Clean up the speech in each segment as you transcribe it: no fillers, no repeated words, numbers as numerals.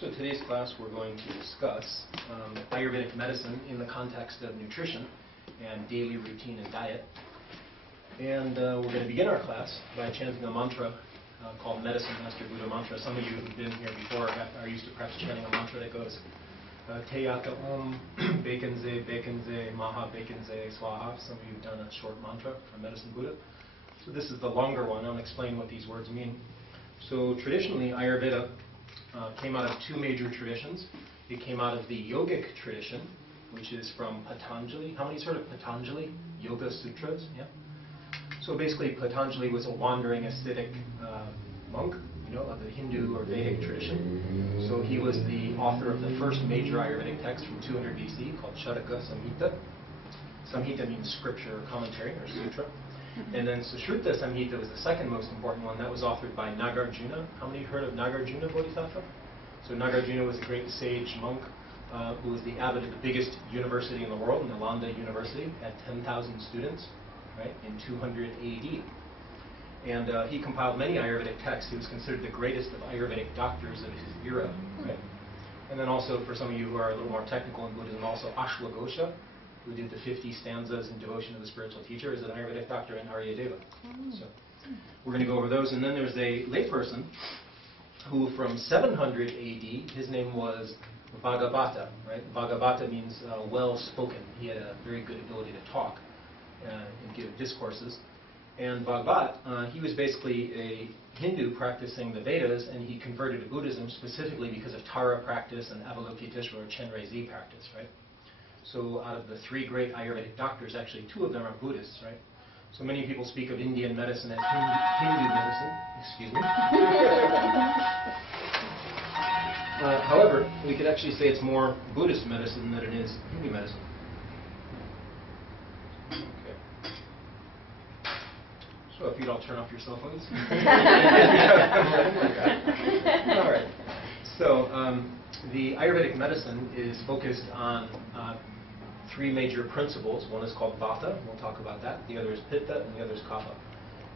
So today's class we're going to discuss Ayurvedic medicine in the context of nutrition and daily routine and diet. And we're going to begin our class by chanting a mantra called Medicine Master Buddha Mantra. Some of you who've been here before are used to perhaps chanting a mantra that goes Teyaka Om Bekenze Bekenze Maha Bekenze Swaha. Some of you have done a short mantra from Medicine Buddha. So this is the longer one. I'll explain what these words mean. So traditionally Ayurveda came out of two major traditions. It came out of the yogic tradition, which is from Patanjali. How many heard of Patanjali? Yoga Sutras? Yeah. So basically Patanjali was a wandering ascetic monk, of the Hindu or Vedic tradition. So he was the author of the first major Ayurvedic text from 200 BC called Charaka Samhita. Samhita means scripture or commentary or sutra. And then Sushruta Samhita was the second most important one. That was authored by Nagarjuna. How many heard of Nagarjuna Bodhisattva? So Nagarjuna was a great sage monk who was the abbot of the biggest university in the world, Nalanda University, had 10,000 students, right, in 200 AD. And he compiled many Ayurvedic texts. He was considered the greatest of Ayurvedic doctors of his era, right? And then also, for some of you who are a little more technical in Buddhism, also Ashwagosha, who did the 50 stanzas in devotion to the spiritual teacher, is an Ayurvedic doctor in Aryadeva. So we're going to go over those. And then there's a layperson who, from 700 AD, his name was Bhagavata. Right? Bhagavata means well-spoken. He had a very good ability to talk and give discourses. And Bhagavat, he was basically a Hindu practicing the Vedas, and he converted to Buddhism specifically because of Tara practice and Avalokiteshvara or Chenrezig practice. Right? So out of the three great Ayurvedic doctors, actually two of them are Buddhists, right? So many people speak of Indian medicine as Hindu medicine. Excuse me. However, we could actually say it's more Buddhist medicine than it is Hindu medicine. Okay. So if you'd all turn off your cell phones. All right. So the Ayurvedic medicine is focused on three major principles. One is called Vata, we'll talk about that. The other is Pitta, and the other is Kapha.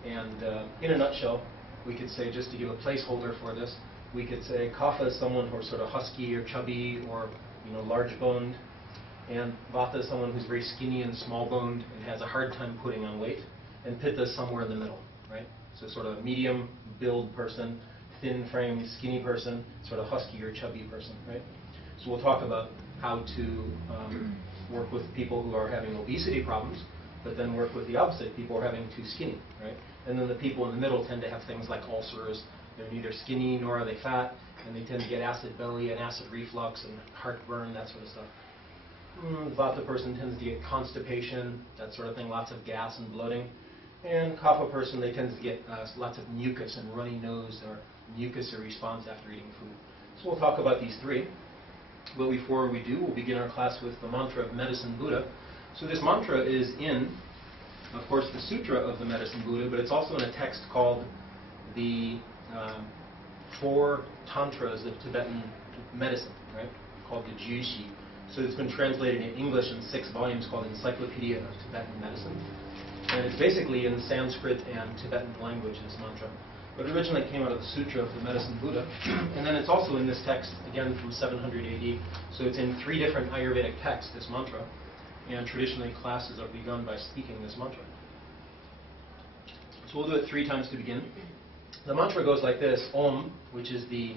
And in a nutshell, we could say, just to give a placeholder for this, we could say Kapha is someone who's sort of husky or chubby or large-boned, and Vata is someone who's very skinny and small-boned and has a hard time putting on weight, and Pitta is somewhere in the middle, right? So sort of a medium-build person, thin-framed, skinny person, sort of husky or chubby person, right? So we'll talk about how to work with people who are having obesity problems, but then work with the opposite, people who are having too skinny, right? And then the people in the middle tend to have things like ulcers. They're neither skinny nor are they fat, and they tend to get acid belly and acid reflux and heartburn, that sort of stuff. Vata person tends to get constipation, that sort of thing, lots of gas and bloating. And Kapha person, they tend to get lots of mucus and runny nose or mucus or response after eating food. So we'll talk about these three. But before we do, we'll begin our class with the mantra of Medicine Buddha. So this mantra is in, of course, the Sutra of the Medicine Buddha, but it's also in a text called the Four Tantras of Tibetan Medicine, right? Called the Jushi. So it's been translated in English in 6 volumes called Encyclopedia of Tibetan Medicine. And it's basically in Sanskrit and Tibetan language, this mantra. But originally it came out of the Sutra of the Medicine Buddha. And then it's also in this text, again from 700 AD. So it's in 3 different Ayurvedic texts, this mantra. And traditionally classes are begun by speaking this mantra. So we'll do it 3 times to begin. The mantra goes like this: Om, which is the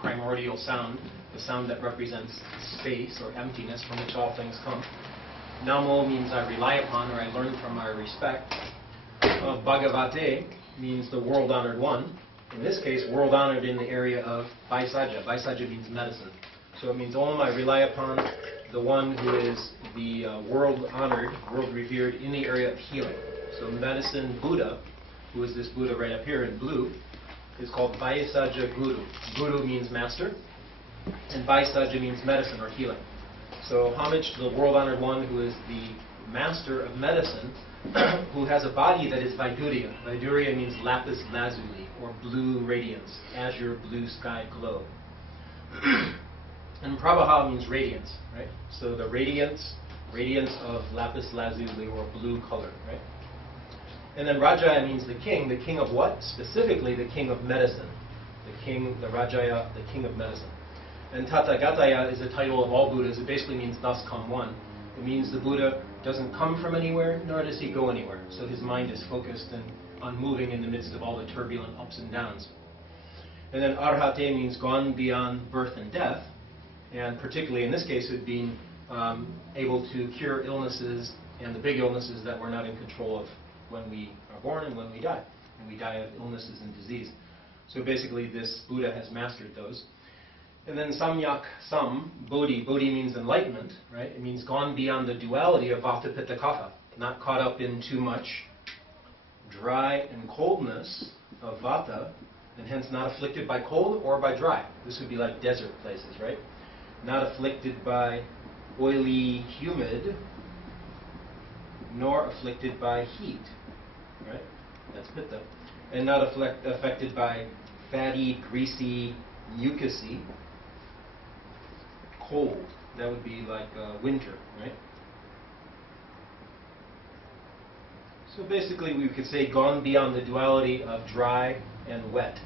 primordial sound, the sound that represents space or emptiness from which all things come. Namo means I rely upon or I learn from, I respect. Bhagavate means the world-honored one. In this case, world-honored in the area of Vaisaja. Vaisaja means medicine. So it means Om, I rely upon the one who is the world-honored, world-revered in the area of healing. So Medicine Buddha, who is this Buddha right up here in blue, is called Vaisaja Guru. Guru means master, and Vaisaja means medicine or healing. So homage to the world-honored one who is the master of medicine, who has a body that is Vaidurya. Vaidurya means lapis lazuli, or blue radiance, azure blue sky glow. And Prabha means radiance, right? So the radiance of lapis lazuli, or blue color, right? And then Rajaya means the king of what? Specifically the king of medicine. The king, the Rajaya, the king of medicine. And Tathagataya is the title of all Buddhas. It basically means thus come one. It means the Buddha doesn't come from anywhere, nor does he go anywhere. So his mind is focused and unmoving in the midst of all the turbulent ups and downs. And then Arhate means gone beyond birth and death. And particularly in this case, it being able to cure illnesses and the big illnesses that we're not in control of when we are born and when we die. And we die of illnesses and disease. So basically this Buddha has mastered those. And then Samyak Sam, Bodhi. Bodhi means enlightenment, right? It means gone beyond the duality of Vata, Pitta, Kapha. Not caught up in too much dry and coldness of Vata, and hence not afflicted by cold or by dry. This would be like desert places, right? Not afflicted by oily, humid, nor afflicted by heat, right? That's Pitta. And not affected by fatty, greasy, mucusy, cold. That would be like winter, right? So basically we could say gone beyond the duality of dry and wet,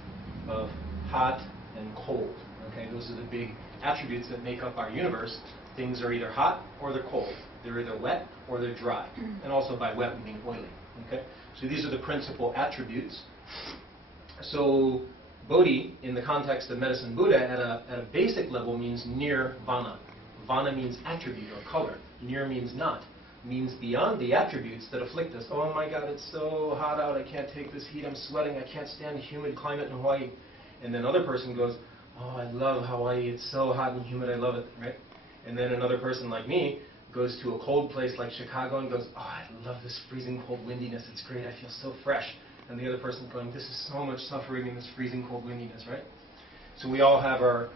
of hot and cold. Okay, those are the big attributes that make up our universe. Things are either hot or they're cold. They're either wet or they're dry. And also by wet we mean oily. Okay? So these are the principal attributes. So Bodhi, in the context of medicine Buddha, at a basic level means nirvana. Vana means attribute or color. Nir means not. Means beyond the attributes that afflict us. Oh my God, it's so hot out, I can't take this heat, I'm sweating, I can't stand the humid climate in Hawaii. And then another person goes, oh, I love Hawaii, it's so hot and humid, I love it, right? And then another person like me goes to a cold place like Chicago and goes, oh, I love this freezing cold windiness, it's great, I feel so fresh. And the other person going, this is so much suffering in this freezing cold windiness, right? So we all have our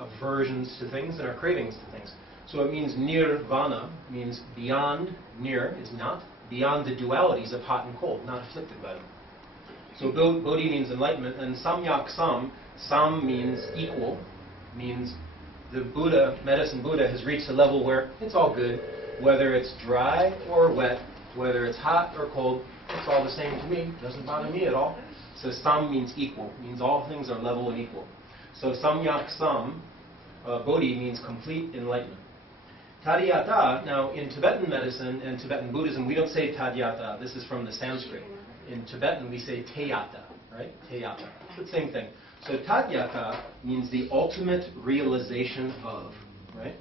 aversions to things and our cravings to things. So it means nirvana, means beyond, nir is not, beyond the dualities of hot and cold, not afflicted by them. So Bodhi means enlightenment, and Samyak Sam, Sam means equal, means the Buddha, medicine Buddha, has reached a level where it's all good, whether it's dry or wet, whether it's hot or cold, it's all the same to me, doesn't bother me at all. So Sam means equal, means all things are level and equal. So Samyak Sam, Bodhi means complete enlightenment. Tadhyata, now in Tibetan medicine and Tibetan Buddhism, we don't say Tadhyata. This is from the Sanskrit. In Tibetan, we say Teyata, right? Teyata. It's the same thing. So Tadhyata means the ultimate realization of, right?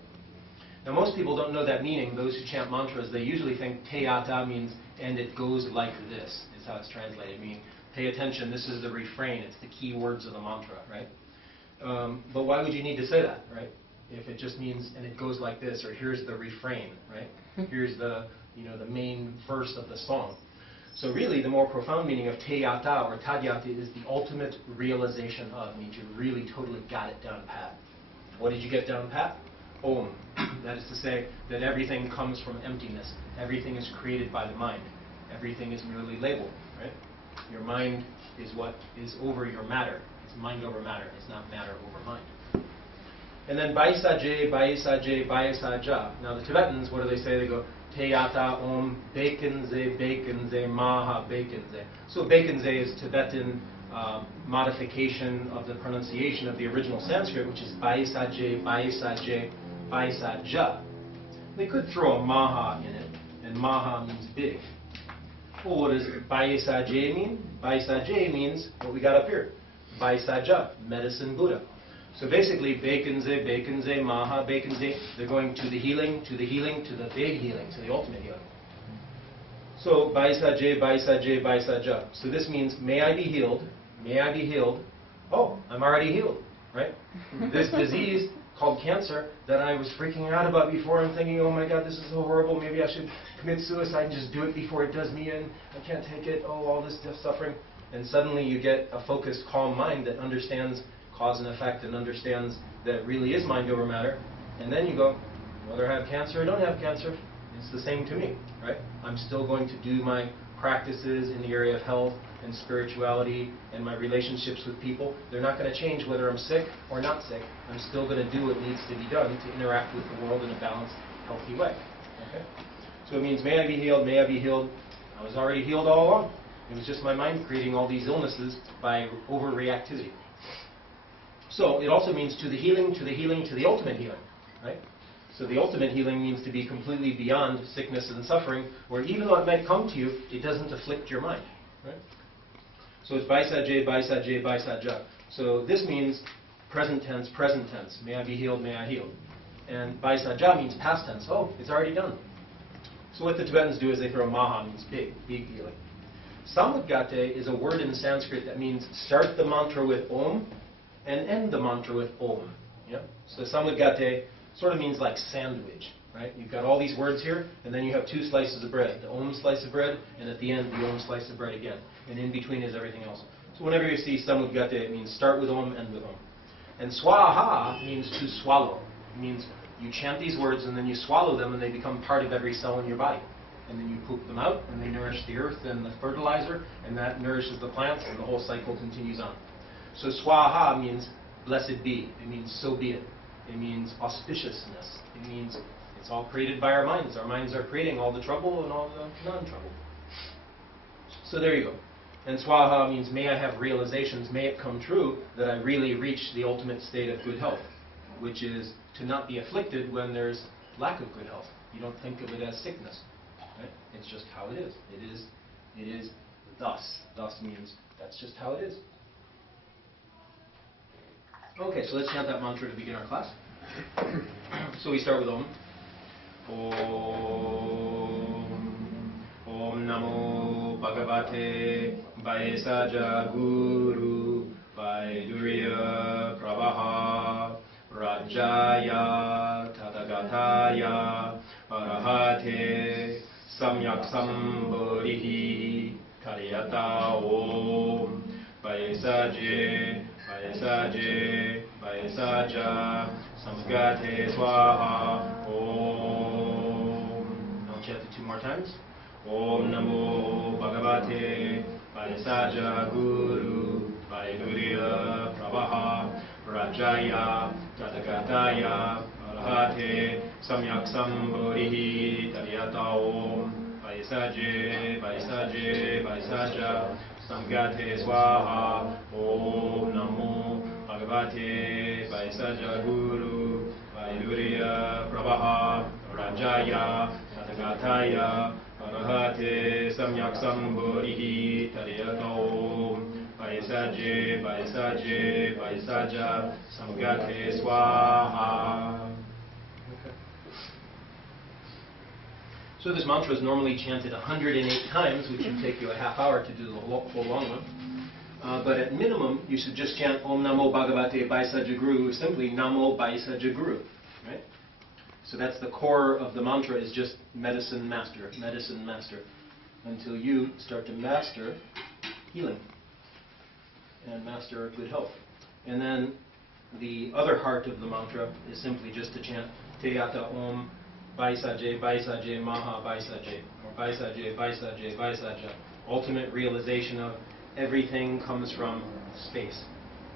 Now most people don't know that meaning. Those who chant mantras, they usually think Teyata means, and it goes like this, is how it's translated. Meaning, pay attention, this is the refrain, it's the key words of the mantra, right? But why would you need to say that, right? If it just means, and it goes like this, or here's the refrain, right? Here's the, the main verse of the song. So really, the more profound meaning of Teyata or Tadhyata is the ultimate realization of, means you really totally got it down pat. What did you get down pat? Om. That is to say that everything comes from emptiness. Everything is created by the mind. Everything is merely labeled, right? Your mind is what is over your matter. It's mind over matter. It's not matter over mind. And then Baisaje, Baisaje, Baisaja. Now the Tibetans, what do they say? They go, Teyata Om, Bakenze, Bakenze, Maha, Bakenze. So Bakenze is Tibetan modification of the pronunciation of the original Sanskrit, which is Baisaje, Baisaje, Baisaja. They could throw a Maha in it, and Maha means big. Well, what does Baisaje mean? Baisaje means what we got up here. Baisaja, medicine Buddha. So basically, Bakenze, Bakenze, Maha, Bakenze, they're going to the healing, to the healing, to the big healing, to the ultimate healing. So, Baisaje, Baisaje, Baisaja. So this means, may I be healed, may I be healed. Oh, I'm already healed, right? This disease called cancer that I was freaking out about before, I'm thinking, oh my God, this is so horrible, maybe I should commit suicide and just do it before it does me in. I can't take it, oh, all this suffering. And suddenly you get a focused, calm mind that understands cause and effect and understands that it really is mind over matter. And then you go, whether I have cancer or don't have cancer, it's the same to me, right? I'm still going to do my practices in the area of health and spirituality and my relationships with people. They're not going to change whether I'm sick or not sick. I'm still going to do what needs to be done to interact with the world in a balanced, healthy way. Okay? So it means, may I be healed, may I be healed. I was already healed all along. It was just my mind creating all these illnesses by overreactivity. So it also means to the healing, to the healing, to the ultimate healing, right? So the ultimate healing means to be completely beyond sickness and suffering, where even though it might come to you, it doesn't afflict your mind, right? So it's Baisaje, Baisaje, Baisaja. So this means present tense, present tense. May I be healed, may I heal. And Baisaja means past tense. Oh, it's already done. So what the Tibetans do is they throw Maha, means big, big healing. Samudgate is a word in Sanskrit that means start the mantra with Om and end the mantra with Om. Yeah? So Samudgate sort of means like sandwich, right? You've got all these words here, and then you have two slices of bread. The Om slice of bread, and at the end, the Om slice of bread again. And in between is everything else. So whenever you see Samudgate, it means start with Om, end with Om. And Swaha means to swallow. It means you chant these words, and then you swallow them, and they become part of every cell in your body. And then you poop them out, and they nourish the earth and the fertilizer, and that nourishes the plants, and the whole cycle continues on. So Swaha means blessed be. It means so be it. It means auspiciousness. It means it's all created by our minds. Our minds are creating all the trouble and all the non-trouble. So there you go. And Swaha means may I have realizations, may it come true that I really reach the ultimate state of good health, which is to not be afflicted when there's lack of good health. You don't think of it as sickness. Right? It's just how it is. It is thus. Thus means that's just how it is. Okay, so let's chant that mantra to begin our class. So we start with Om. Om Namo Bhagavate Vaisaja Guru Vaidurya Pravaha Rajaya Tathagataya Arahate Samyak Sambodhihi Kariyata Om Vaisaje Vaisaje Vaisaja Samgate Swaha Om. I'll chant it 2 more times. Om Namo Bhagavate Vaisaja Guru Vaidurya Pravaha Rajaya Tathagataya Arahate Samyak Sambodhihi Tariyata Om Vaisaje Vaisaje Vaisaja Samgate Swaha Om Namo Bhagavate Vaisaja Guru Vaidurya Pravaha Rajaya Tathagataya Arahate Samyak Sambodhihi Tariyata Om Vaisaje Vaisaje Vaisaja Samgate Swaha. So this mantra is normally chanted 108 times, which would take you a half hour to do the whole long one. But at minimum, you should just chant Om Namo Bhagavate Vaisaja Guru, simply Namo Vaisaja Guru, right? So that's the core of the mantra, is just medicine master, until you start to master healing and master good health. And then the other heart of the mantra is simply just to chant Teyata Om Vaisaje, Vaisaje, Maha Vaisaje, or Vaisaje, Vaisaje, Vaisaja. Ultimate realization of everything comes from space.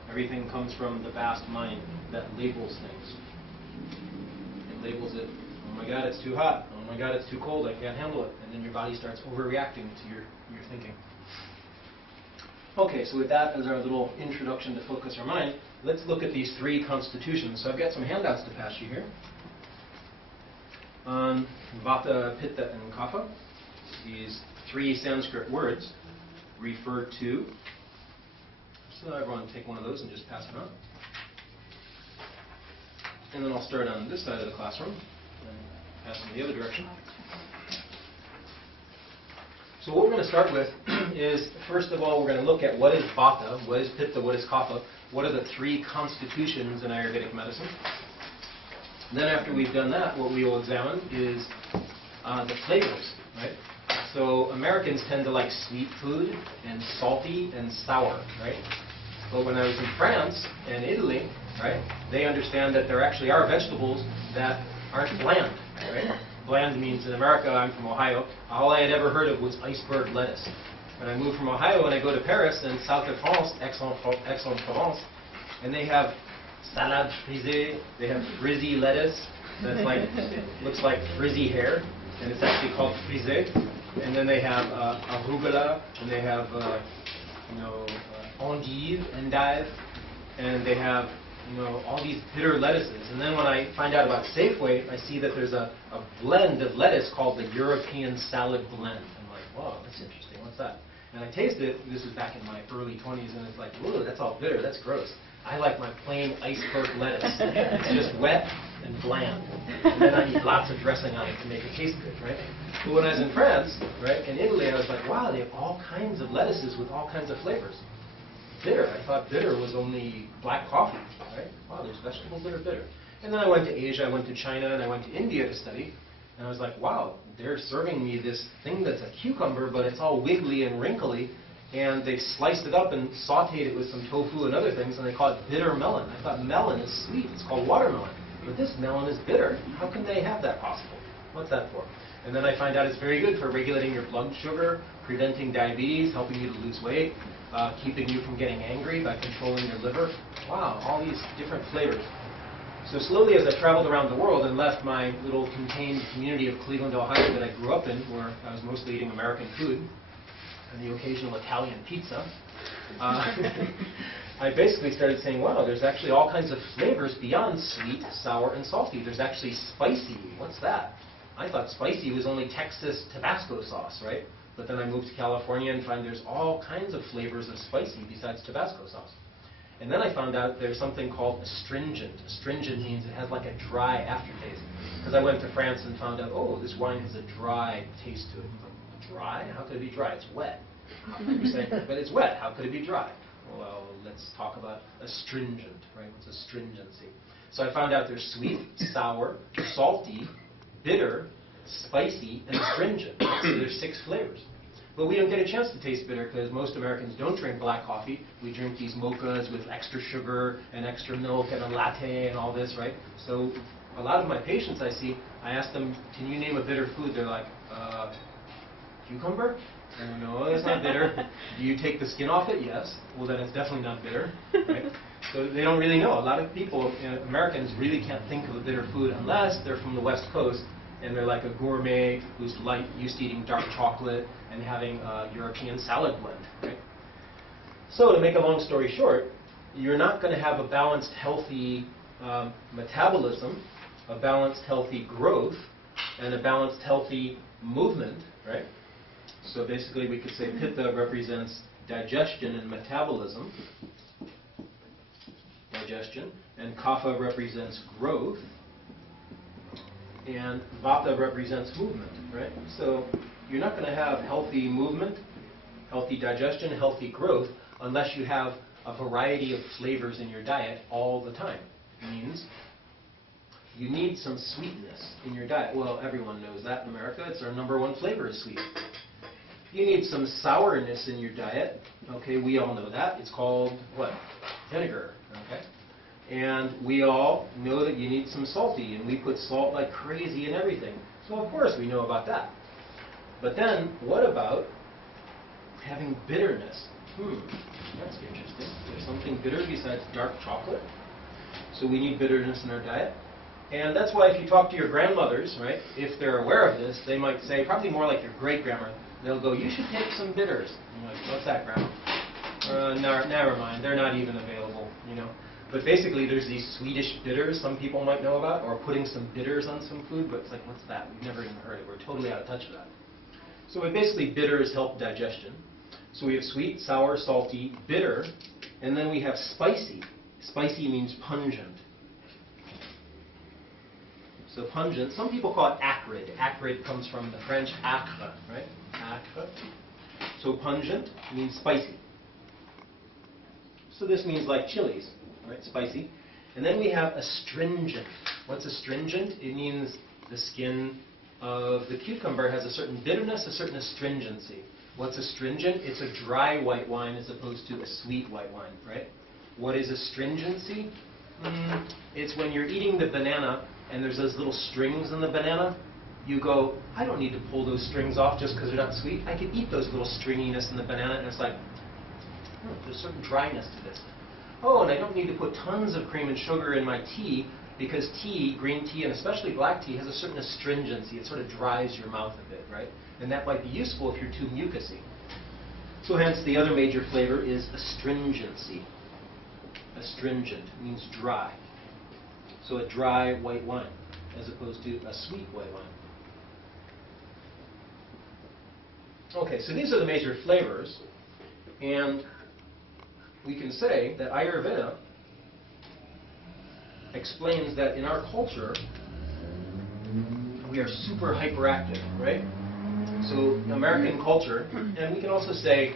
Everything comes from the vast mind that labels things. It labels it, oh my God, it's too hot. Oh my God, it's too cold. I can't handle it. And then your body starts overreacting to your thinking. Okay, so with that as our little introduction to focus our mind, let's look at these 3 constitutions. So I've got some handouts to pass you here. On Vata, Pitta, and Kapha, these 3 Sanskrit words refer to. So everyone take one of those and just pass it on. And then I'll start on this side of the classroom and pass in the other direction. So what we're going to start with is, first of all, we're going to look at what is Vata, what is Pitta, what is Kapha, what are the 3 constitutions in Ayurvedic medicine. And then after we've done that, what we will examine is the flavors, right? So Americans tend to like sweet food and salty and sour, right? But when I was in France and Italy, right, they understand that there actually are vegetables that aren't bland, right? Bland means, in America, I'm from Ohio, all I had ever heard of was iceberg lettuce. When I moved from Ohio and I go to Paris and South of France, Aix-en-Provence, and they have salade frisée, they have frizzy lettuce that's like, looks like frizzy hair, and it's actually called frisée. And then they have arugula, and they have endive, and they have all these bitter lettuces. And then when I find out about Safeway, I see that there's a blend of lettuce called the European Salad Blend. I'm like, wow, that's interesting. What's that? And I taste it. This is back in my early 20s, and it's like, whoa, that's all bitter. That's gross. I like my plain iceberg lettuce. It's just wet and bland. And then I need lots of dressing on it to make it taste good, right? But when I was in France, right, in Italy, I was like, wow, they have all kinds of lettuces with all kinds of flavors. Bitter. I thought bitter was only black coffee, right? Wow, there's vegetables that are bitter. And then I went to Asia, I went to China, and I went to India to study. And I was like, wow, they're serving me this thing that's a cucumber, but it's all wiggly and wrinkly. And they've sliced it up and sauteed it with some tofu and other things, and they call it bitter melon. I thought melon is sweet. It's called watermelon. But this melon is bitter. How can they have that possible? What's that for? And then I find out it's very good for regulating your blood sugar, preventing diabetes, helping you to lose weight, keeping you from getting angry by controlling your liver. Wow, all these different flavors. So slowly as I traveled around the world and left my little contained community of Cleveland, Ohio that I grew up in, where I was mostly eating American food, and the occasional Italian pizza, I basically started saying, wow, there's actually all kinds of flavors beyond sweet, sour, and salty. There's actually spicy. What's that? I thought spicy was only Texas Tabasco sauce, right? But then I moved to California and find there's all kinds of flavors of spicy besides Tabasco sauce. And then I found out there's something called astringent. Astringent means it has like a dry aftertaste. Because I went to France and found out, oh, this wine has a dry taste to it. Dry? How could it be dry? It's wet. You say, but it's wet. How could it be dry? Well, let's talk about astringent, right? What's astringency? So I found out there's sweet, sour, salty, bitter, spicy, and astringent. So there's 6 flavors. But we don't get a chance to taste bitter because most Americans don't drink black coffee. We drink these mochas with extra sugar and extra milk and a latte and all this, right? So a lot of my patients I see, I ask them, can you name a bitter food? They're like, cucumber? No, that's not bitter. Do you take the skin off it? Yes. Well, then it's definitely not bitter, right? So they don't really know. A lot of people, Americans, really can't think of a bitter food unless they're from the West Coast and they're like a gourmet who's used to eating dark chocolate and having a European salad blend, right? So to make a long story short, you're not going to have a balanced, healthy metabolism, a balanced, healthy growth, and a balanced, healthy movement, right? So basically we could say Pitta represents digestion and metabolism, and Kapha represents growth, and Vata represents movement, right? So you're not going to have healthy movement, healthy digestion, healthy growth unless you have a variety of flavors in your diet all the time. It means you need some sweetness in your diet. Well, everyone knows that in America. It's our #1 flavor is sweet. You need some sourness in your diet. Okay, we all know that. It's called what? Vinegar. Okay? And we all know that you need some salty, and we put salt like crazy in everything. So of course we know about that. But then, what about having bitterness? That's interesting. There's something bitter besides dark chocolate. So we need bitterness in our diet. And that's why if you talk to your grandmothers, right, if they're aware of this, they might say, probably more like your great-grandma, they'll go, you should take some bitters. And you're like, what's that, Grandma? Never mind, they're not even available, But basically, there's these Swedish bitters some people might know about, or putting some bitters on some food, but it's like, what's that? We've never even heard it. We're totally out of touch with that. So basically, bitters help digestion. So we have sweet, sour, salty, bitter, and then we have spicy. Spicy means pungent. So pungent, some people call it acrid. Acrid comes from the French acre, right? Acre. So pungent means spicy. So this means like chilies, right? Spicy. And then we have astringent. What's astringent? It means the skin of the cucumber has a certain bitterness, a certain astringency. What's astringent? It's a dry white wine as opposed to a sweet white wine, right? What is astringency? It's when you're eating the banana and there's those little strings in the banana. You go, I don't need to pull those strings off just because they're not sweet. I can eat those little stringiness in the banana, and it's like, there's a certain dryness to this. Oh, and I don't need to put tons of cream and sugar in my tea because tea, green tea, and especially black tea, has a certain astringency. It sort of dries your mouth a bit, right? And that might be useful if you're too mucusy. So hence, the other major flavor is astringency. Astringent means dry. So a dry white wine, as opposed to a sweet white wine. Okay, so these are the major flavors, and we can say that Ayurveda explains that in our culture, we are super hyperactive, right? So American culture, and we can also say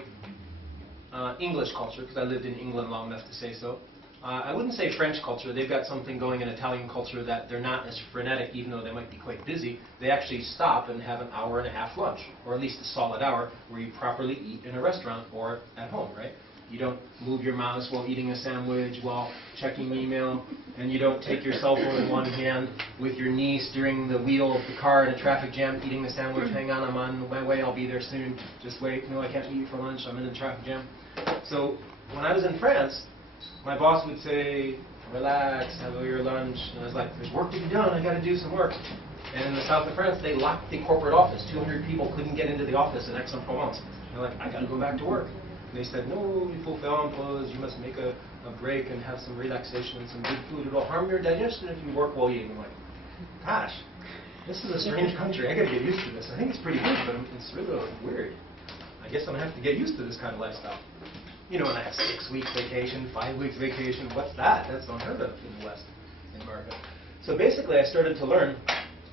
English culture, because I lived in England long enough to say so. I wouldn't say French culture. They've got something going in Italian culture that they're not as frenetic, even though they might be quite busy. They actually stop and have an hour and a half lunch, or at least a solid hour, where you properly eat in a restaurant or at home, right? You don't move your mouse while eating a sandwich, while checking email, and you don't take your cell phone in one hand with your knee steering the wheel of the car in a traffic jam, eating the sandwich. Hang on, I'm on my way, I'll be there soon. Just wait. No, I can't eat for lunch, I'm in a traffic jam. So when I was in France, my boss would say, relax, have your lunch. And I was like, there's work to be done, I got to do some work. And in the south of France, they locked the corporate office. 200 people couldn't get into the office in Aix-en-Provence. They're like, I got to go back to work. And they said, no, il faut faire un pause, you must make a break and have some relaxation and some good food. It'll harm your digestion if you work while eating. I'm like, gosh, this is a strange country. I got to get used to this. I think it's pretty good, but it's really weird. I guess I'm going to have to get used to this kind of lifestyle. You know, and I have 6 weeks vacation, 5 weeks vacation. What's that? That's unheard of in the West, in America. So basically, I started to learn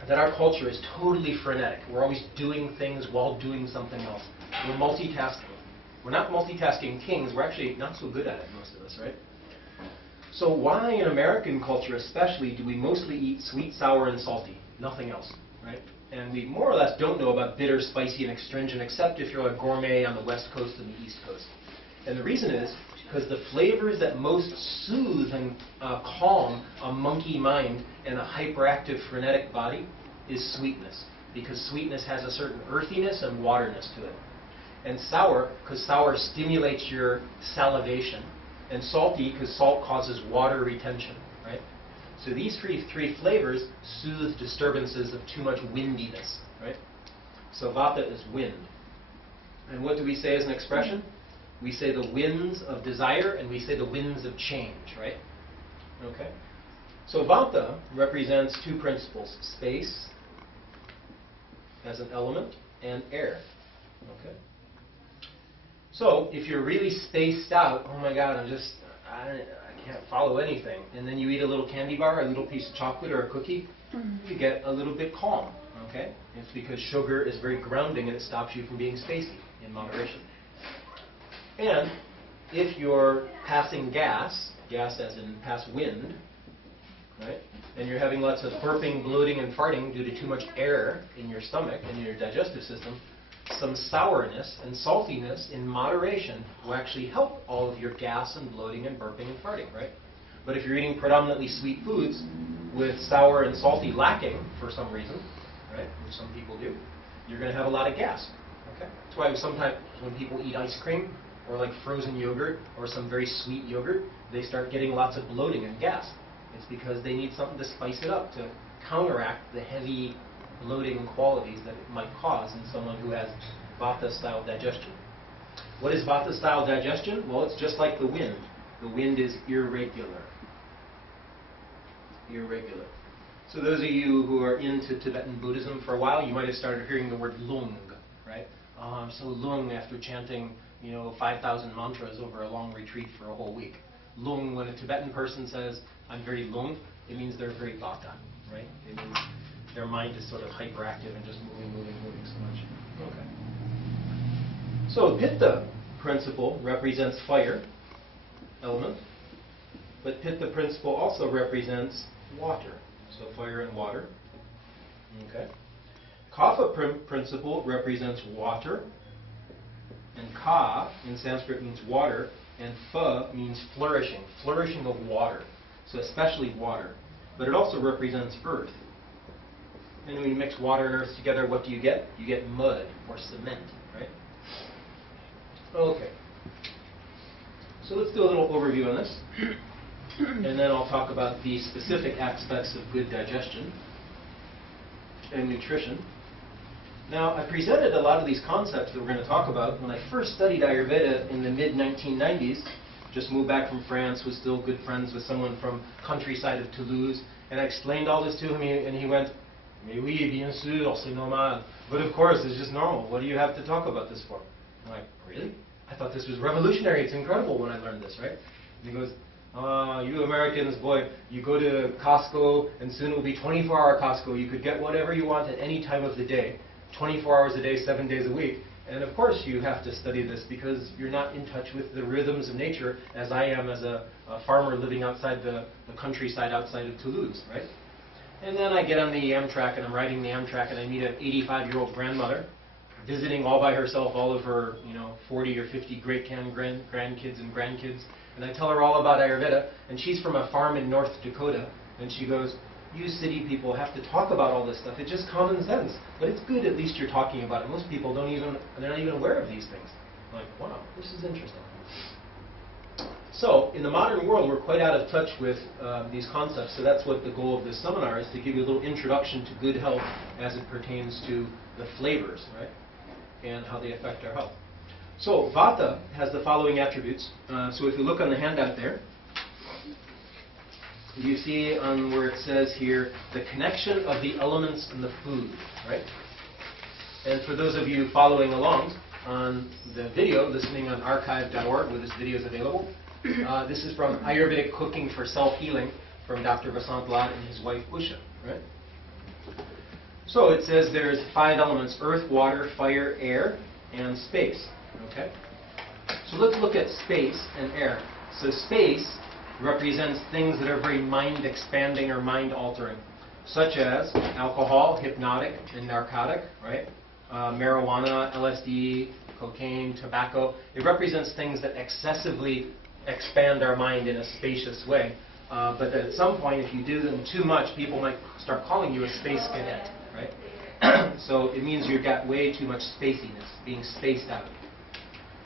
that our culture is totally frenetic. We're always doing things while doing something else. We're multitasking. We're not multitasking kings. We're actually not so good at it, most of us, right? So why in American culture especially do we mostly eat sweet, sour, and salty? Nothing else, right? And we more or less don't know about bitter, spicy, and astringent, except if you're a gourmet on the West Coast and the East Coast. And the reason is because the flavors that most soothe and calm a monkey mind and a hyperactive, frenetic body is sweetness. Because sweetness has a certain earthiness and waterness to it. And sour, because sour stimulates your salivation. And salty, because salt causes water retention, right? So these three flavors soothe disturbances of too much windiness, right? So vata is wind. And what do we say as an expression? We say the winds of desire, and we say the winds of change, right? Okay? So vata represents two principles, space as an element and air. Okay? So if you're really spaced out, oh my God, I can't follow anything, and then you eat a little candy bar, a little piece of chocolate, or a cookie, you get a little bit calm, okay? It's because sugar is very grounding and it stops you from being spacey in moderation. And if you're passing gas as in pass wind, right, and you're having lots of burping, bloating, and farting due to too much air in your stomach and in your digestive system, some sourness and saltiness in moderation will actually help all of your gas and bloating and burping and farting, right? But if you're eating predominantly sweet foods with sour and salty lacking for some reason, right, which some people do, you're going to have a lot of gas, okay? That's why sometimes when people eat ice cream, or like frozen yogurt, or some very sweet yogurt, they start getting lots of bloating and gas. It's because they need something to spice it up, to counteract the heavy bloating qualities that it might cause in someone who has vata-style digestion. What is vata-style digestion? Well, it's just like the wind. The wind is irregular. Irregular. So those of you who are into Tibetan Buddhism for a while, you might have started hearing the word lung, right? Oh, I'm so lung after chanting 5,000 mantras over a long retreat for a whole week. Lung, when a Tibetan person says, I'm very lung, it means they're very vata, right? It means their mind is sort of hyperactive and just moving so much. Okay. So Pitta principle represents fire element, but Pitta principle also represents water. So fire and water. Okay. Kapha principle represents water. And ka in Sanskrit means water, and pha means flourishing, flourishing of water, so especially water. But it also represents earth. And when you mix water and earth together, what do you get? You get mud or cement, right? Okay. So let's do a little overview on this, and then I'll talk about the specific aspects of good digestion and nutrition. Now, I presented a lot of these concepts that we're going to talk about when I first studied Ayurveda in the mid-1990s, just moved back from France, was still good friends with someone from countryside of Toulouse, and I explained all this to him, and he went, "Mais oui, bien sûr, c'est normal." But of course, it's just normal. What do you have to talk about this for? I'm like, really? I thought this was revolutionary. It's incredible when I learned this, right? And he goes, you Americans, boy, you go to Costco, and soon it will be 24-hour Costco. You could get whatever you want at any time of the day, 24 hours a day, 7 days a week. And of course you have to study this because you're not in touch with the rhythms of nature as I am as a farmer living outside the countryside outside of Toulouse, right? And then I get on the Amtrak and I'm riding the Amtrak and I meet an 85-year-old grandmother visiting all by herself all of her 40 or 50 grandkids and grandkids. And I tell her all about Ayurveda, and she's from a farm in North Dakota, and she goes, "You city people have to talk about all this stuff. It's just common sense. But it's good at least you're talking about it. Most people they're not even aware of these things." I'm like, wow, this is interesting. So, in the modern world, we're quite out of touch with these concepts. So that's what the goal of this seminar is, to give you a little introduction to good health as it pertains to the flavors, right? And how they affect our health. So, Vata has the following attributes. So if you look on the handout there, you see on where it says here, the connection of the elements in the food, right? And for those of you following along on the video, listening on archive.org, where this video is available, this is from Ayurvedic Cooking for Self-Healing from Dr. Vasant Lad and his wife Usha, right? So it says there's 5 elements: earth, water, fire, air, and space. Okay? So let's look at space and air. So space represents things that are very mind-expanding or mind-altering, such as alcohol, hypnotic and narcotic, right? Marijuana, LSD, cocaine, tobacco. It represents things that excessively expand our mind in a spacious way. But at some point, if you do them too much, people might start calling you a space cadet, right? So it means you've got way too much spaciness, being spaced out.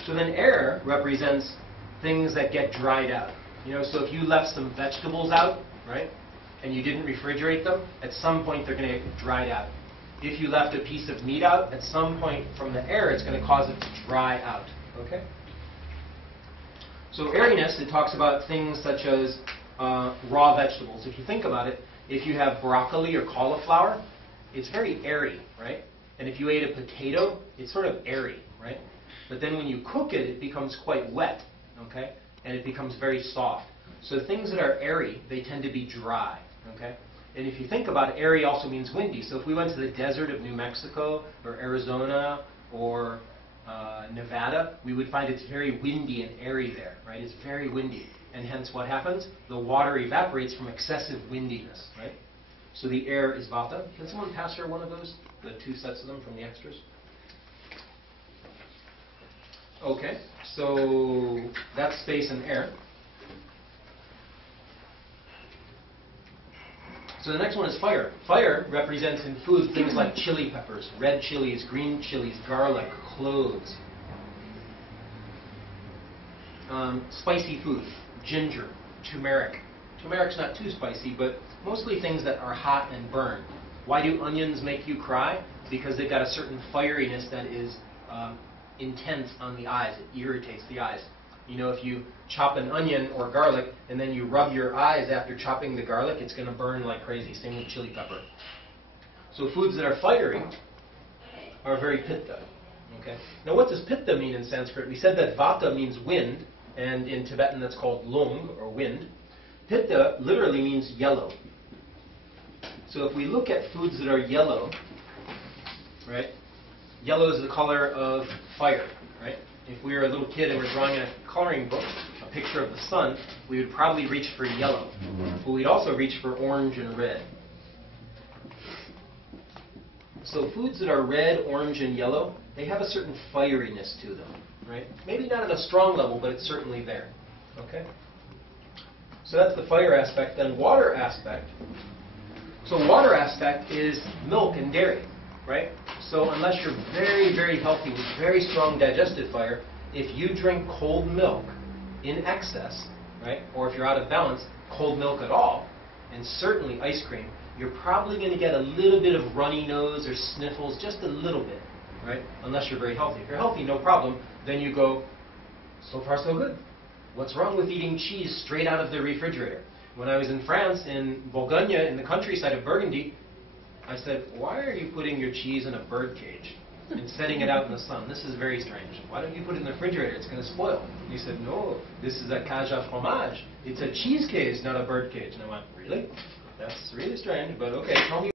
So then air represents things that get dried out. So if you left some vegetables out, right, and you didn't refrigerate them, at some point they're going to get dried out. If you left a piece of meat out, at some point from the air, it's going to cause it to dry out. Okay? So airiness, it talks about things such as raw vegetables. If you think about it, if you have broccoli or cauliflower, it's very airy, right? And if you ate a potato, it's sort of airy, right? But then when you cook it, it becomes quite wet, okay? And it becomes very soft. So things that are airy, they tend to be dry, okay? And if you think about it, airy also means windy. So if we went to the desert of New Mexico or Arizona or Nevada, we would find it's very windy and airy there, right? It's very windy. And hence what happens? The water evaporates from excessive windiness, right? So the air is Vata. Can someone pass her one of those? The 2 sets of them from the extras? Okay, so that's space and air. So the next one is fire. Fire represents in food things like chili peppers, red chilies, green chilies, garlic, cloves. Spicy food, ginger, turmeric. Turmeric's not too spicy, but mostly things that are hot and burn. Why do onions make you cry? Because they've got a certain fieriness that is intense on the eyes. It irritates the eyes. If you chop an onion or garlic and then you rub your eyes after chopping the garlic, it's going to burn like crazy. Same with chili pepper. So foods that are fiery are very pitta. Okay. Now what does pitta mean in Sanskrit? We said that vata means wind, and in Tibetan that's called long, or wind. Pitta literally means yellow. So if we look at foods that are yellow, right? Yellow is the color of fire, right? If we were a little kid and we're drawing in a coloring book a picture of the sun, we would probably reach for yellow. But we'd also reach for orange and red. So foods that are red, orange, and yellow, they have a certain fieriness to them, right? Maybe not at a strong level, but it's certainly there. Okay? So that's the fire aspect. Then water aspect. So water aspect is milk and dairy, right? So unless you're very, very healthy with very strong digestive fire, if you drink cold milk in excess, right, or if you're out of balance, cold milk at all, and certainly ice cream, you're probably going to get a little bit of runny nose or sniffles, just a little bit, right, unless you're very healthy. If you're healthy, no problem, then you go, so far so good. What's wrong with eating cheese straight out of the refrigerator? When I was in France, in Bourgogne, in the countryside of Burgundy, I said, why are you putting your cheese in a bird cage and setting it out in the sun? This is very strange. Why don't you put it in the refrigerator? It's going to spoil. And he said, no, this is a cage à fromage. It's a cheese cage, not a bird cage. And I went, really? That's really strange, but okay, tell me